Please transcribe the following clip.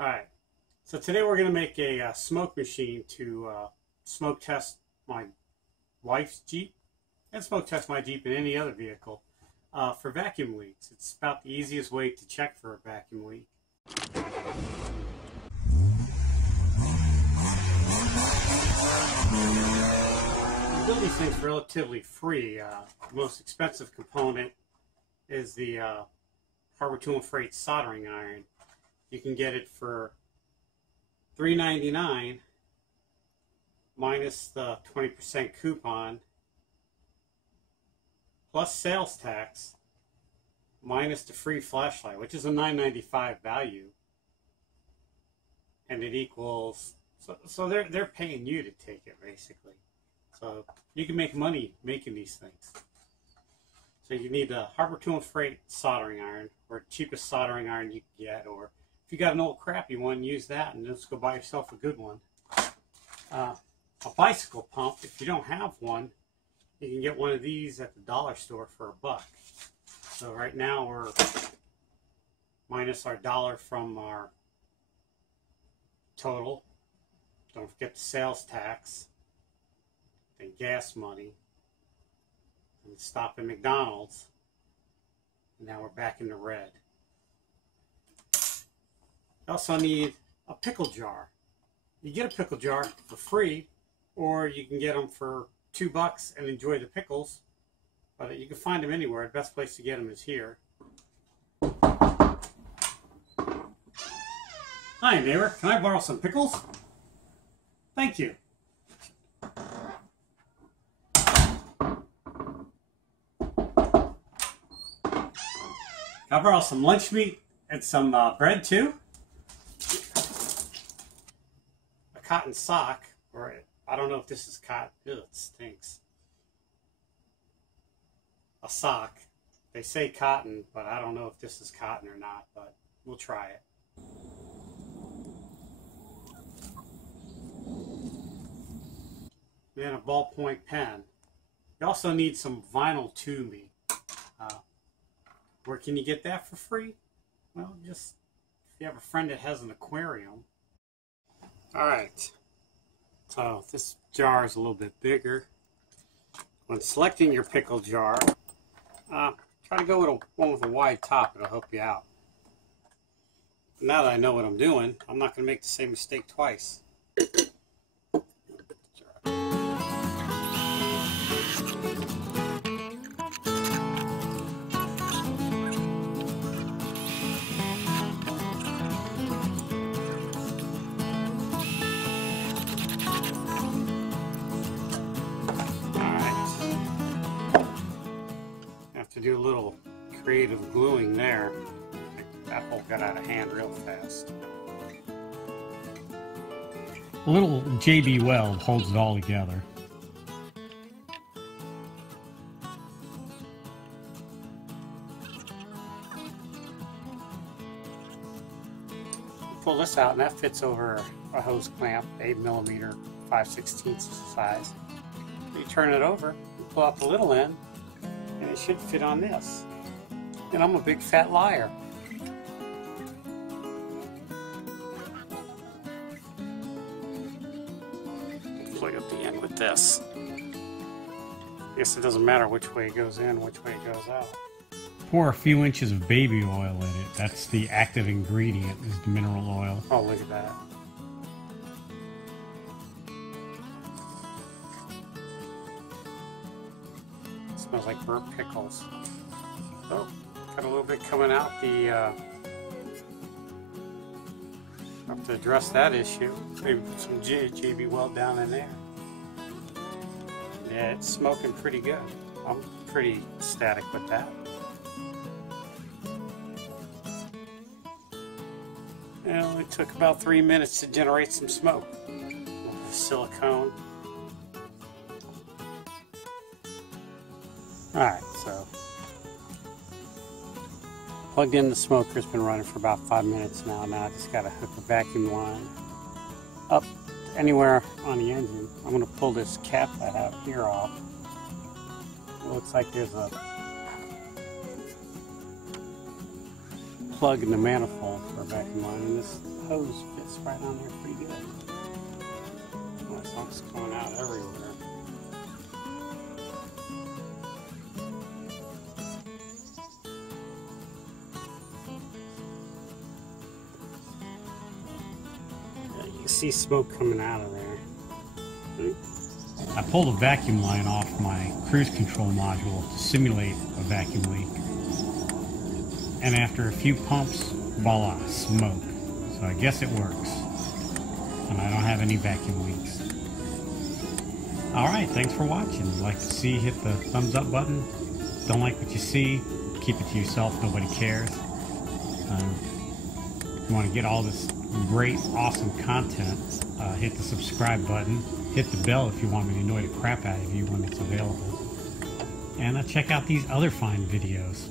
Alright, so today we're going to make a smoke machine to smoke test my wife's Jeep and smoke test my Jeep and any other vehicle for vacuum leaks. It's about the easiest way to check for a vacuum leak. You build these things relatively free. The most expensive component is the Harbor Tool and Freight soldering iron. You can get it for $3.99 minus the 20% coupon plus sales tax minus the free flashlight, which is a $9.95 value, and it equals so they're paying you to take it basically. So you can make money making these things. So you need the Harbor Tool and Freight soldering iron, or cheapest soldering iron you can get, or if you got an old crappy one, use that and just go buy yourself a good one. A bicycle pump, if you don't have one, you can get one of these at the dollar store for $1. So right now we're minus our dollar from our total. Don't forget the sales tax, then gas money, and stop at McDonald's. And now we're back in the red. You also need a pickle jar. You get a pickle jar for free, or you can get them for $2 and enjoy the pickles. But you can find them anywhere. The best place to get them is here. Hi, neighbor. Can I borrow some pickles? Thank you. Can I borrow some lunch meat and some bread too? A cotton sock, or I don't know if this is cotton. Ew, it stinks. A sock. They say cotton, but I don't know if this is cotton or not, but we'll try it. Then a ballpoint pen. You also need some vinyl tubing. Where can you get that for free? Well, just if you have a friend that has an aquarium. Alright, so this jar is a little bit bigger. When selecting your pickle jar, try to go with one with a wide top. It'll help you out. Now that I know what I'm doing, I'm not going to make the same mistake twice. To do a little creative gluing there. That hole got out of hand real fast. A little JB Weld holds it all together. Pull this out and that fits over a hose clamp, 8mm, 5/16 size. You turn it over, you pull out the little end, and it should fit on this. And I'm a big fat liar. Plug up the end with this. I guess it doesn't matter which way it goes in, which way it goes out. Pour a few inches of baby oil in it. That's the active ingredient, is the mineral oil. Oh, look at that. Smells like burnt pickles. Oh, got a little bit coming out. Have to address that issue. Maybe some JB Weld down in there. Yeah, it's smoking pretty good. I'm pretty ecstatic with that. It only took about 3 minutes to generate some smoke. With the silicone. Alright, so plugged in the smoker. It's been running for about 5 minutes now. Now I just got to hook a vacuum line up anywhere on the engine. I'm going to pull this cap I have here off. It looks like there's a plug in the manifold for a vacuum line, and this hose fits right on there pretty good. Well, it's almost coming out everywhere. Yeah, you can see smoke coming out of there. I pulled a vacuum line off my cruise control module to simulate a vacuum leak. And after a few pumps, voila, smoke. So I guess it works. And I don't have any vacuum leaks. Alright, thanks for watching. Like to see, hit the thumbs up button. Don't like what you see, keep it to yourself, nobody cares. If you want to get all this great, awesome content, hit the subscribe button. Hit the bell if you want me to annoy the crap out of you when it's available. And check out these other fine videos.